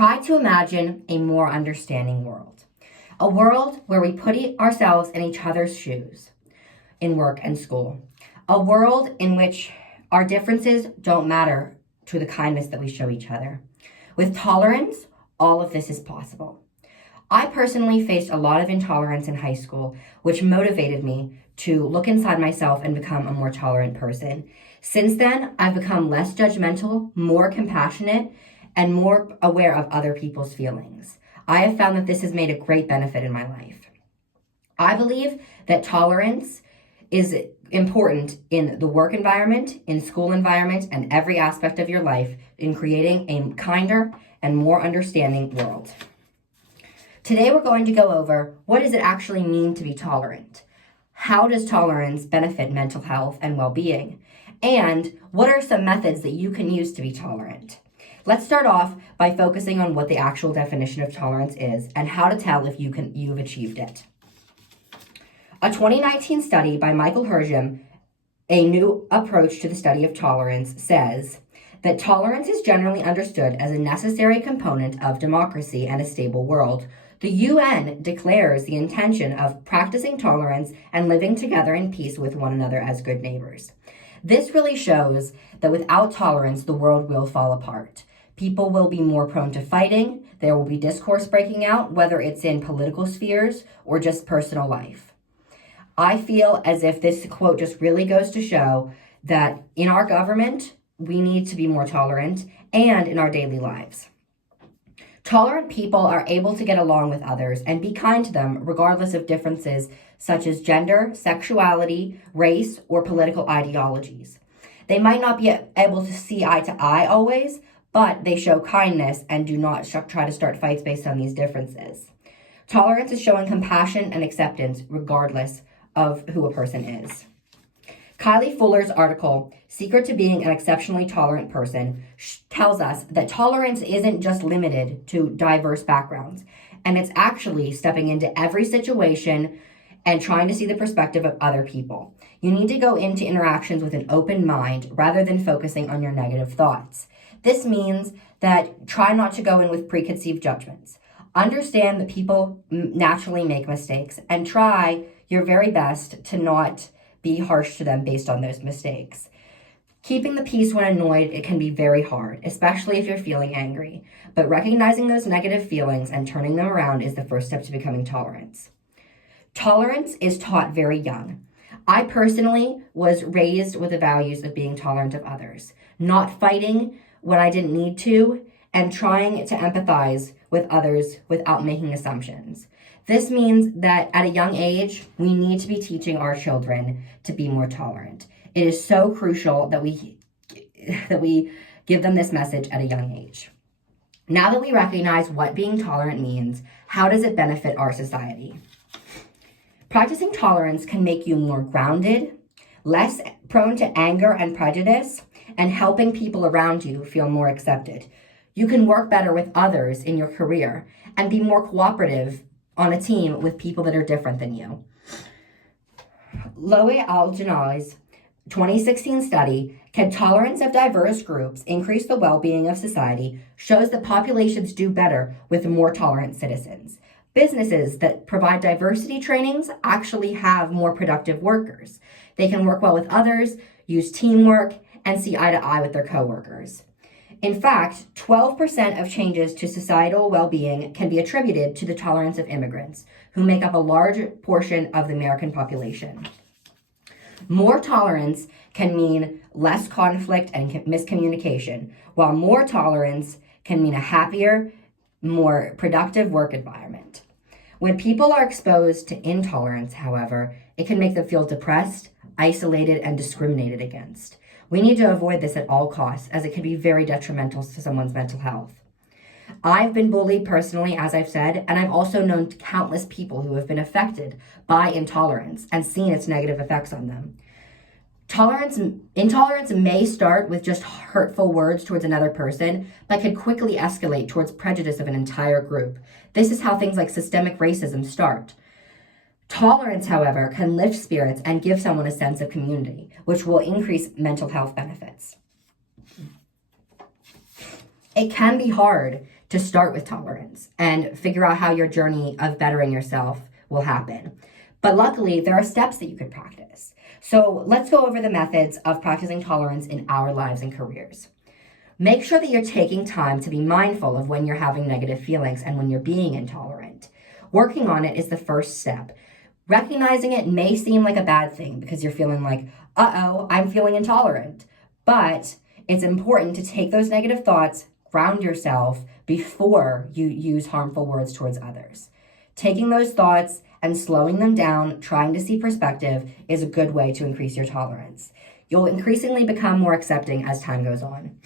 Try to imagine a more understanding world. A world where we put ourselves in each other's shoes in work and school. A world in which our differences don't matter to the kindness that we show each other. With tolerance, all of this is possible. I personally faced a lot of intolerance in high school, which motivated me to look inside myself and become a more tolerant person. Since then, I've become less judgmental, more compassionate, and more aware of other people's feelings. I have found that this has made a great benefit in my life. I believe that tolerance is important in the work environment, in school environment, and every aspect of your life in creating a kinder and more understanding world. Today we're going to go over what does it actually mean to be tolerant? How does tolerance benefit mental health and well-being? And what are some methods that you can use to be tolerant? Let's start off by focusing on what the actual definition of tolerance is and how to tell if you've achieved it. A 2019 study by Michael Hersham, A New Approach to the Study of Tolerance, says that tolerance is generally understood as a necessary component of democracy and a stable world. The UN declares the intention of practicing tolerance and living together in peace with one another as good neighbors. This really shows that without tolerance, the world will fall apart. People will be more prone to fighting. There will be discourse breaking out, whether it's in political spheres or just personal life. I feel as if this quote just really goes to show that in our government, we need to be more tolerant and in our daily lives. Tolerant people are able to get along with others and be kind to them regardless of differences such as gender, sexuality, race, or political ideologies. They might not be able to see eye to eye always, but they show kindness and do not try to start fights based on these differences. Tolerance is showing compassion and acceptance regardless of who a person is. Kylie Fuller's article, Secret to Being an Exceptionally Tolerant Person, tells us that tolerance isn't just limited to diverse backgrounds, and it's actually stepping into every situation and trying to see the perspective of other people. You need to go into interactions with an open mind rather than focusing on your negative thoughts. This means that try not to go in with preconceived judgments. Understand that people naturally make mistakes and try your very best to not be harsh to them based on those mistakes. Keeping the peace when annoyed, it can be very hard, especially if you're feeling angry. But recognizing those negative feelings and turning them around is the first step to becoming tolerant. Tolerance is taught very young. I personally was raised with the values of being tolerant of others, not fighting when I didn't need to, and trying to empathize with others without making assumptions. This means that at a young age, we need to be teaching our children to be more tolerant. It is so crucial that we give them this message at a young age. Now that we recognize what being tolerant means, how does it benefit our society? Practicing tolerance can make you more grounded, less prone to anger and prejudice, and helping people around you feel more accepted. You can work better with others in your career and be more cooperative on a team with people that are different than you. Loe al-Janai's 2016 study, Can Tolerance of Diverse Groups Increase the Well-Being of Society?, shows that populations do better with more tolerant citizens. Businesses that provide diversity trainings actually have more productive workers. They can work well with others, use teamwork, and see eye to eye with their coworkers. In fact, 12% of changes to societal well-being can be attributed to the tolerance of immigrants, who make up a large portion of the American population. More tolerance can mean less conflict and miscommunication, while more tolerance can mean a happier, more productive work environment. When people are exposed to intolerance, however, it can make them feel depressed, isolated, and discriminated against. We need to avoid this at all costs, as it can be very detrimental to someone's mental health. I've been bullied personally, as I've said, and I've also known countless people who have been affected by intolerance and seen its negative effects on them. Intolerance may start with just hurtful words towards another person, but could quickly escalate towards prejudice of an entire group. This is how things like systemic racism start. Tolerance, however, can lift spirits and give someone a sense of community, which will increase mental health benefits. It can be hard to start with tolerance and figure out how your journey of bettering yourself will happen. But luckily, there are steps that you could practice. So let's go over the methods of practicing tolerance in our lives and careers. Make sure that you're taking time to be mindful of when you're having negative feelings and when you're being intolerant. Working on it is the first step. Recognizing it may seem like a bad thing because you're feeling like, uh-oh, I'm feeling intolerant. But it's important to take those negative thoughts, ground yourself before you use harmful words towards others. Taking those thoughts and slowing them down, trying to see perspective, is a good way to increase your tolerance. You'll increasingly become more accepting as time goes on.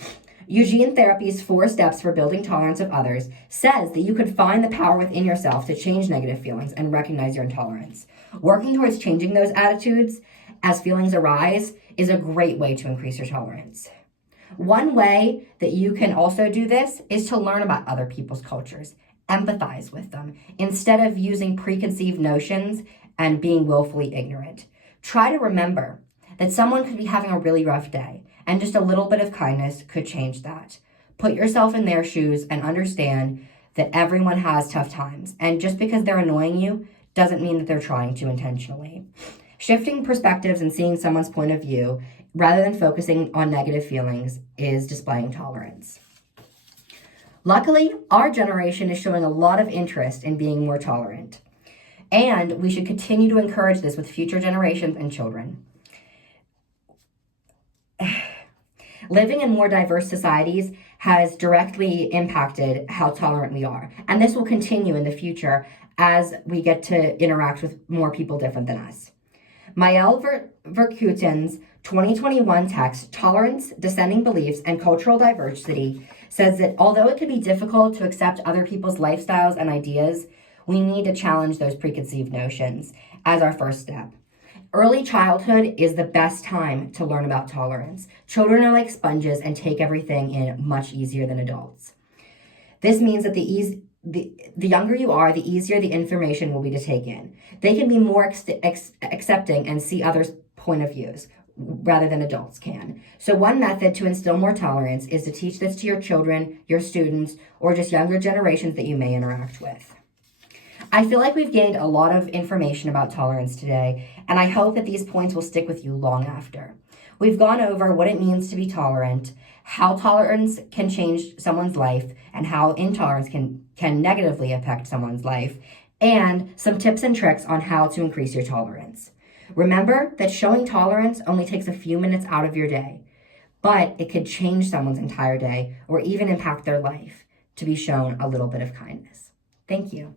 Eugene Therapy's 4 steps for building tolerance of others says that you could find the power within yourself to change negative feelings and recognize your intolerance. Working towards changing those attitudes as feelings arise is a great way to increase your tolerance. One way that you can also do this is to learn about other people's cultures. Empathize with them instead of using preconceived notions and being willfully ignorant. Try to remember that someone could be having a really rough day, and just a little bit of kindness could change that. Put yourself in their shoes and understand that everyone has tough times, and just because they're annoying you doesn't mean that they're trying to intentionally. Shifting perspectives and seeing someone's point of view rather than focusing on negative feelings is displaying tolerance. Luckily, our generation is showing a lot of interest in being more tolerant, and we should continue to encourage this with future generations and children. Living in more diverse societies has directly impacted how tolerant we are, and this will continue in the future as we get to interact with more people different than us. Maëlle Verkuten's 2021 text, Tolerance, Dissenting Beliefs, and Cultural Diversity, says that although it can be difficult to accept other people's lifestyles and ideas, we need to challenge those preconceived notions as our first step. Early childhood is the best time to learn about tolerance. Children are like sponges and take everything in much easier than adults. This means that the younger you are, the easier the information will be to take in. They can be more accepting and see others' point of views rather than adults can. So one method to instill more tolerance is to teach this to your children, your students, or just younger generations that you may interact with. I feel like we've gained a lot of information about tolerance today, and I hope that these points will stick with you long after. We've gone over what it means to be tolerant, how tolerance can change someone's life, and how intolerance can negatively affect someone's life, and some tips and tricks on how to increase your tolerance. Remember that showing tolerance only takes a few minutes out of your day, but it could change someone's entire day or even impact their life to be shown a little bit of kindness. Thank you.